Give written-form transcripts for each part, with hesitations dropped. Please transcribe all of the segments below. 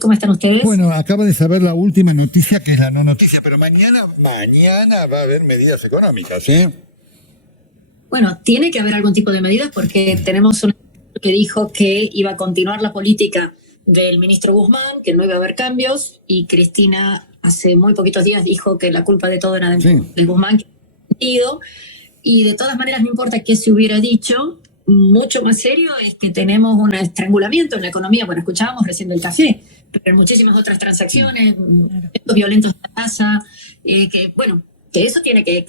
¿Cómo están ustedes? Bueno, acaba de saber la última noticia, que es la no noticia, pero mañana va a haber medidas económicas, ¿sí? Bueno, tiene que haber algún tipo de medidas porque tenemos un que dijo que iba a continuar la política del ministro Guzmán, que no iba a haber cambios, y Cristina hace muy poquitos días dijo que la culpa de todo era de Guzmán, y de todas maneras no importa qué se hubiera dicho, mucho más serio es que tenemos un estrangulamiento en la economía. Bueno, escuchábamos recién del café, pero en muchísimas otras transacciones, actos violentos en la casa, que eso tiene que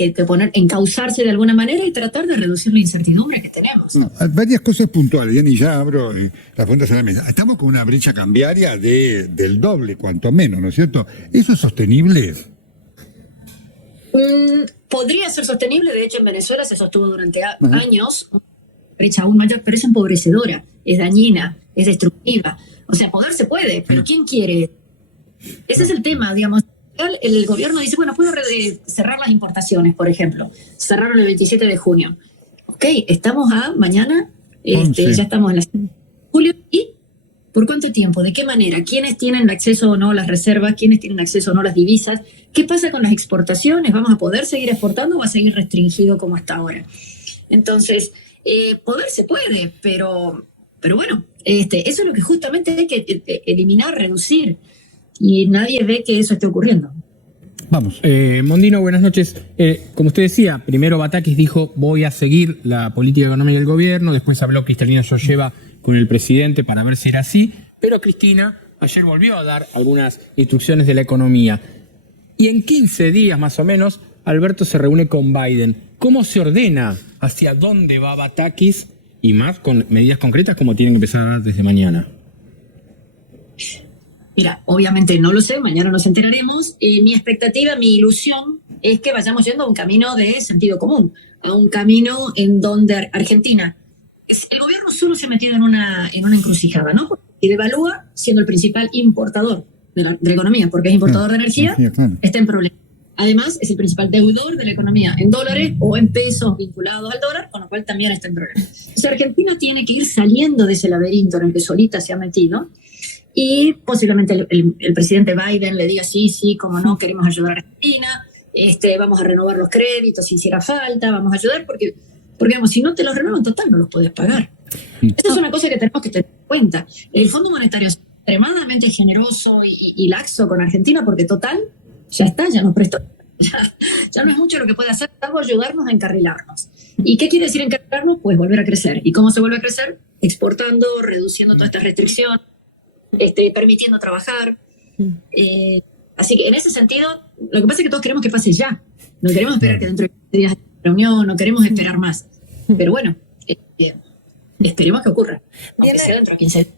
encauzarse de alguna manera y tratar de reducir la incertidumbre que tenemos. Varias cosas puntuales, y ya abro las preguntas en la mesa. Estamos con una brecha cambiaria del doble, cuanto menos, ¿no es cierto? ¿Eso es sostenible? Podría ser sostenible. De hecho, en Venezuela se sostuvo durante años una brecha aún mayor, pero es empobrecedora, es dañina, es destructiva. O sea, poder se puede, pero ¿quién quiere? Ese es el tema, digamos. El gobierno dice, bueno, puedo cerrar las importaciones, por ejemplo. Cerraron el 27 de junio. Ok, estamos a mañana, ya estamos en la julio. ¿Y por cuánto tiempo? ¿De qué manera? ¿Quiénes tienen acceso o no a las reservas? ¿Quiénes tienen acceso o no a las divisas? ¿Qué pasa con las exportaciones? ¿Vamos a poder seguir exportando o va a seguir restringido como hasta ahora? Entonces, poder se puede, pero bueno, eso es lo que justamente hay que eliminar, reducir. Y nadie ve que eso esté ocurriendo. Vamos. Mondino, buenas noches. Como usted decía, primero Batakis dijo voy a seguir la política económica del gobierno, después habló Cristalina Georgieva con el presidente para ver si era así, pero Cristina ayer volvió a dar algunas instrucciones de la economía. Y en 15 días más o menos, Alberto se reúne con Biden. ¿Cómo se ordena hacia dónde va Batakis y más con medidas concretas como tienen que empezar a dar desde mañana? Mira, obviamente no lo sé, mañana nos enteraremos. Mi expectativa, mi ilusión es que vayamos yendo a un camino de sentido común, a un camino en donde Argentina, el gobierno solo se ha metido en una encrucijada, ¿no? Y devalúa siendo el principal importador de la economía, porque es importador de energía, está en problemas. Además, es el principal deudor de la economía en dólares o en pesos vinculados al dólar, con lo cual también está en problemas. Entonces, Argentina tiene que ir saliendo de ese laberinto en el que solita se ha metido. Y posiblemente el presidente Biden le diga sí, como no, queremos ayudar a Argentina, vamos a renovar los créditos si hiciera falta, vamos a ayudar, porque digamos, si no te los renuevan total no los puedes pagar. Esa es una cosa que tenemos que tener en cuenta. El Fondo Monetario es extremadamente generoso y laxo con Argentina, porque total, ya está, ya nos prestó. Ya no es mucho lo que puede hacer, salvo ayudarnos a encarrilarnos. ¿Y qué quiere decir encarrilarnos? Pues volver a crecer. ¿Y cómo se vuelve a crecer? Exportando, reduciendo todas estas restricciones, permitiendo trabajar. Así que en ese sentido, lo que pasa es que todos queremos que pase ya. No queremos esperar que dentro de 15 días haya reunión, no queremos esperar más. Pero bueno, esperemos que ocurra. Aunque sea dentro de 15 días.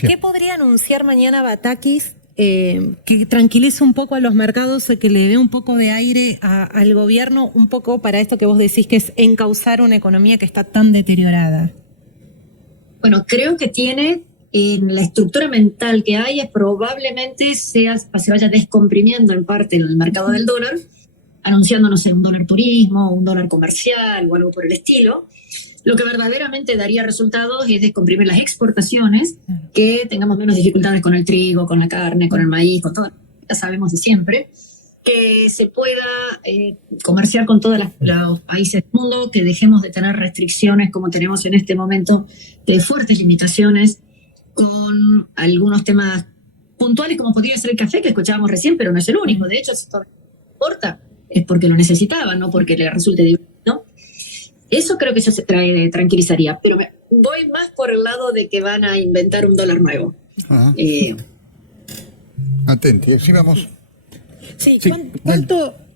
¿Qué podría anunciar mañana Batakis que tranquilice un poco a los mercados, que le dé un poco de aire al gobierno, un poco para esto que vos decís que es encauzar una economía que está tan deteriorada? Bueno, creo que tiene... En la estructura mental que hay, probablemente se vaya descomprimiendo en parte el mercado del dólar, anunciando, no sé, un dólar turismo, un dólar comercial o algo por el estilo. Lo que verdaderamente daría resultados es descomprimir las exportaciones, que tengamos menos dificultades con el trigo, con la carne, con el maíz, con todo, ya sabemos de siempre, que se pueda comerciar con todos los países del mundo, que dejemos de tener restricciones como tenemos en este momento, de fuertes limitaciones, con algunos temas puntuales como podría ser el café que escuchábamos recién, pero no es el único. De hecho, si todo importa es porque lo necesitaba, no porque le resulte divertido. Eso creo que ya se tranquilizaría, pero voy más por el lado de que van a inventar un dólar nuevo. Atenti, sí, vamos. Sí,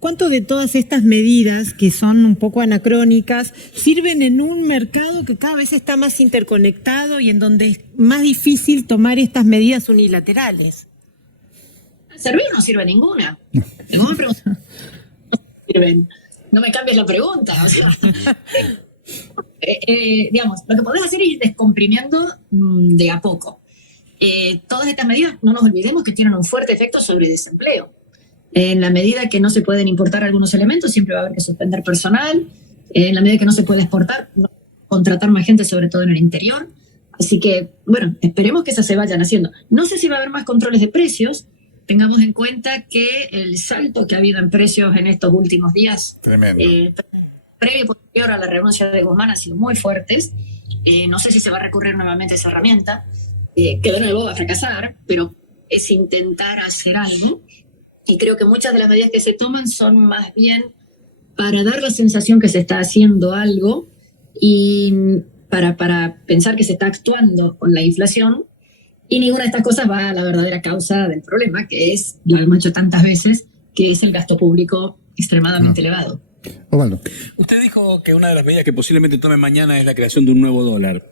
¿Cuánto de todas estas medidas, que son un poco anacrónicas, sirven en un mercado que cada vez está más interconectado y en donde es más difícil tomar estas medidas unilaterales? ¿Servir no sirve ninguna? No me pregunto. No sirven. No me cambies la pregunta. O sea, digamos, lo que podés hacer es ir descomprimiendo de a poco. Todas estas medidas, no nos olvidemos que tienen un fuerte efecto sobre el desempleo. En la medida que no se pueden importar algunos elementos, siempre va a haber que suspender personal. En la medida que no se puede exportar, contratar más gente, sobre todo en el interior. Así que, bueno, esperemos que esas se vayan haciendo. No sé si va a haber más controles de precios. Tengamos en cuenta que el salto que ha habido en precios en estos últimos días, Tremendo. previo y posterior a la renuncia de Guzmán, han sido muy fuertes. No sé si se va a recurrir nuevamente a esa herramienta, que de nuevo va a fracasar, pero es intentar hacer algo. Y creo que muchas de las medidas que se toman son más bien para dar la sensación que se está haciendo algo y para pensar que se está actuando con la inflación, y ninguna de estas cosas va a la verdadera causa del problema, que es, lo hemos hecho tantas veces, que es el gasto público extremadamente elevado. Osvaldo. Usted dijo que una de las medidas que posiblemente tome mañana es la creación de un nuevo dólar.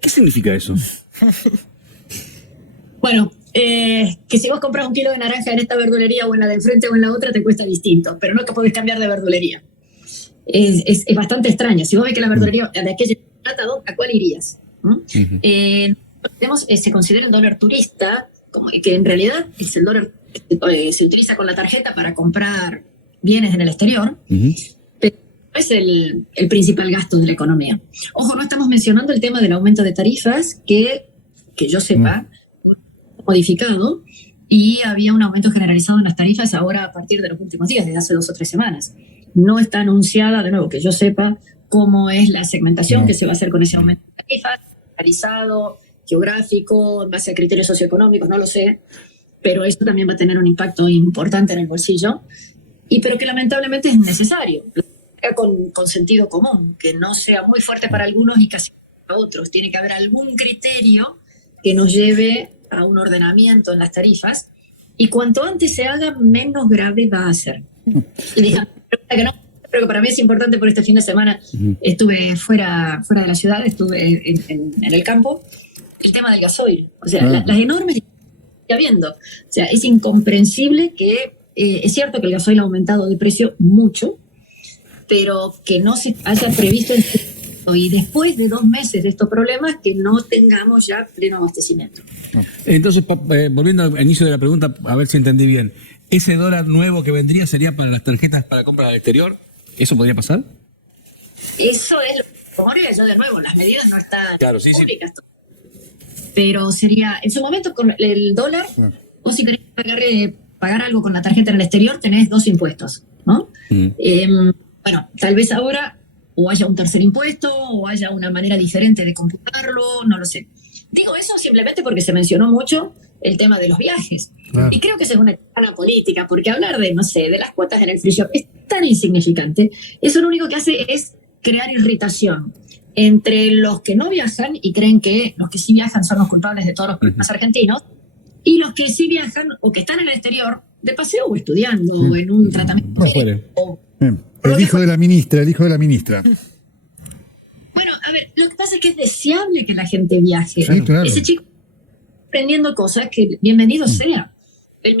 ¿Qué significa eso? Bueno, que si vos compras un kilo de naranja en esta verdulería o en la de enfrente o en la otra, te cuesta distinto, pero no te podés cambiar de verdulería. Es bastante extraño. Si vos ves que la verdulería de aquella ¿a cuál irías? Se considera el dólar turista, como que en realidad es el dólar se utiliza con la tarjeta para comprar bienes en el exterior, pero es el principal gasto de la economía. Ojo, no estamos mencionando el tema del aumento de tarifas, que yo sepa, modificado, y había un aumento generalizado en las tarifas ahora a partir de los últimos días, desde hace 2 o 3 semanas. No está anunciada, de nuevo, que yo sepa, cómo es la segmentación que se va a hacer con ese aumento de tarifas, generalizado, geográfico, en base a criterios socioeconómicos, no lo sé, pero eso también va a tener un impacto importante en el bolsillo, pero que lamentablemente es necesario, con sentido común, que no sea muy fuerte para algunos y casi para otros. Tiene que haber algún criterio que nos lleve a un ordenamiento en las tarifas, y cuanto antes se haga, menos grave va a ser. Y déjame que no, pero que para mí es importante, por este fin de semana estuve fuera de la ciudad, estuve en el campo, el tema del gasoil, o sea, las enormes que habiendo, o sea, es incomprensible que, es cierto que el gasoil ha aumentado de precio mucho, pero que no se haya previsto y después de 2 meses de estos problemas, que no tengamos ya pleno abastecimiento. Entonces, volviendo al inicio de la pregunta, a ver si entendí bien, ¿ese dólar nuevo que vendría sería para las tarjetas para compras al exterior? ¿Eso podría pasar? Eso es lo que rumorea. Yo, de nuevo, las medidas no están públicas. Sí. Pero sería, en su momento, con el dólar, vos si querés pagar algo con la tarjeta en el exterior, tenés 2 impuestos, ¿no? Bueno, tal vez ahora o haya un tercer impuesto, o haya una manera diferente de computarlo, no lo sé. Digo eso simplemente porque se mencionó mucho el tema de los viajes. Y creo que eso es una etapa política, porque hablar de, no sé, de las cuotas en el free shop es tan insignificante. Eso lo único que hace es crear irritación entre los que no viajan y creen que los que sí viajan son los culpables de todos los problemas argentinos, y los que sí viajan o que están en el exterior de paseo o estudiando o en un tratamiento médico. El hijo de la ministra. Bueno, a ver, lo que pasa es que es deseable que la gente viaje. Sí, claro. Ese chico aprendiendo cosas, que bienvenido sea. El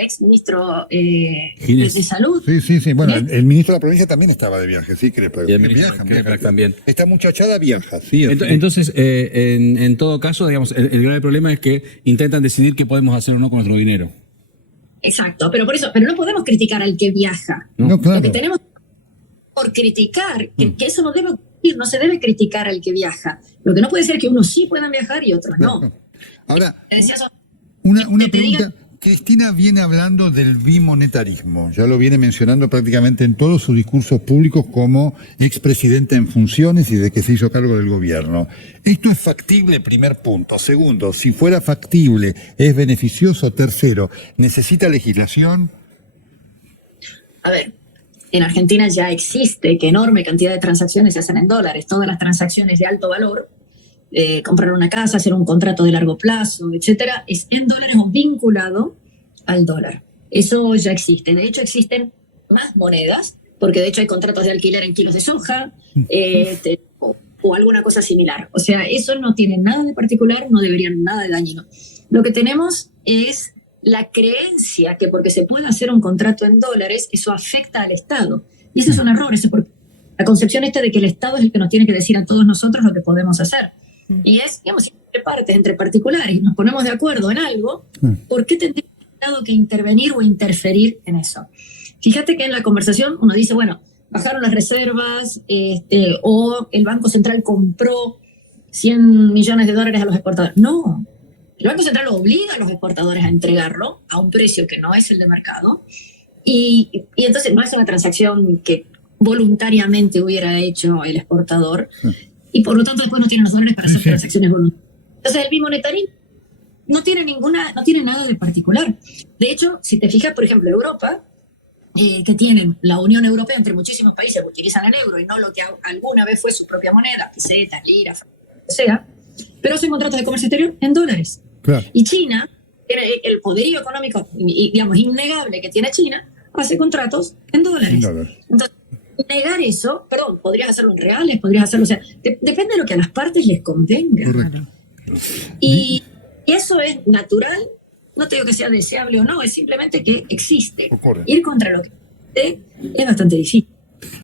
ex ministro de Salud. Sí. Bueno, el ministro de la provincia también estaba de viaje, sí, creo. Y el ministro viaja también. Esta muchachada viaja, sí. Entonces, en todo caso, digamos, el grave problema es que intentan decidir qué podemos hacer o no con nuestro dinero. Exacto, pero no podemos criticar al que viaja. No, claro. Lo que tenemos por criticar, que eso no debe ocurrir, no se debe criticar al que viaja. Lo que no puede ser que unos sí puedan viajar y otros no. Ahora, una pregunta. Cristina viene hablando del bimonetarismo, ya lo viene mencionando prácticamente en todos sus discursos públicos como expresidenta en funciones y de que se hizo cargo del gobierno. ¿Esto es factible? Primer punto. Segundo, si fuera factible, ¿es beneficioso? Tercero, ¿necesita legislación? A ver, en Argentina ya existe que enorme cantidad de transacciones se hacen en dólares, todas las transacciones de alto valor, comprar una casa, hacer un contrato de largo plazo, etcétera, es en dólares o vinculado al dólar. Eso ya existe. De hecho, existen más monedas, porque de hecho hay contratos de alquiler en kilos de soja, o alguna cosa similar. O sea, eso no tiene nada de particular, no debería nada de dañino. Lo que tenemos es la creencia que porque se puede hacer un contrato en dólares, eso afecta al Estado. Y ese es un error, la concepción de que el Estado es el que nos tiene que decir a todos nosotros lo que podemos hacer. Y es, digamos, entre partes, entre particulares, y nos ponemos de acuerdo en algo, ¿por qué tendría el Estado que intervenir o interferir en eso? Fíjate que en la conversación uno dice, bueno, bajaron las reservas, o el Banco Central compró 100 millones de dólares a los exportadores. No, el Banco Central obliga a los exportadores a entregarlo a un precio que no es el de mercado y entonces no es una transacción que voluntariamente hubiera hecho el exportador y por lo tanto después no tienen los dólares para hacer transacciones voluntarias. Entonces el bimonetarismo no tiene nada de particular. De hecho, si te fijas, por ejemplo, Europa, que tienen la Unión Europea entre muchísimos países que utilizan el euro y no lo que alguna vez fue su propia moneda, pesetas, liras, lo que sea, pero hacen contratos de comercio exterior en dólares. Claro. Y China, el poderío económico, digamos, innegable que tiene China, hace contratos en dólares. Entonces, negar eso, perdón, podrías hacerlo en reales, podrías hacerlo, o sea, depende de lo que a las partes les convenga. Correcto. Y eso es natural, no te digo que sea deseable o no, es simplemente que existe. Ocurre. Ir contra lo que existe es bastante difícil.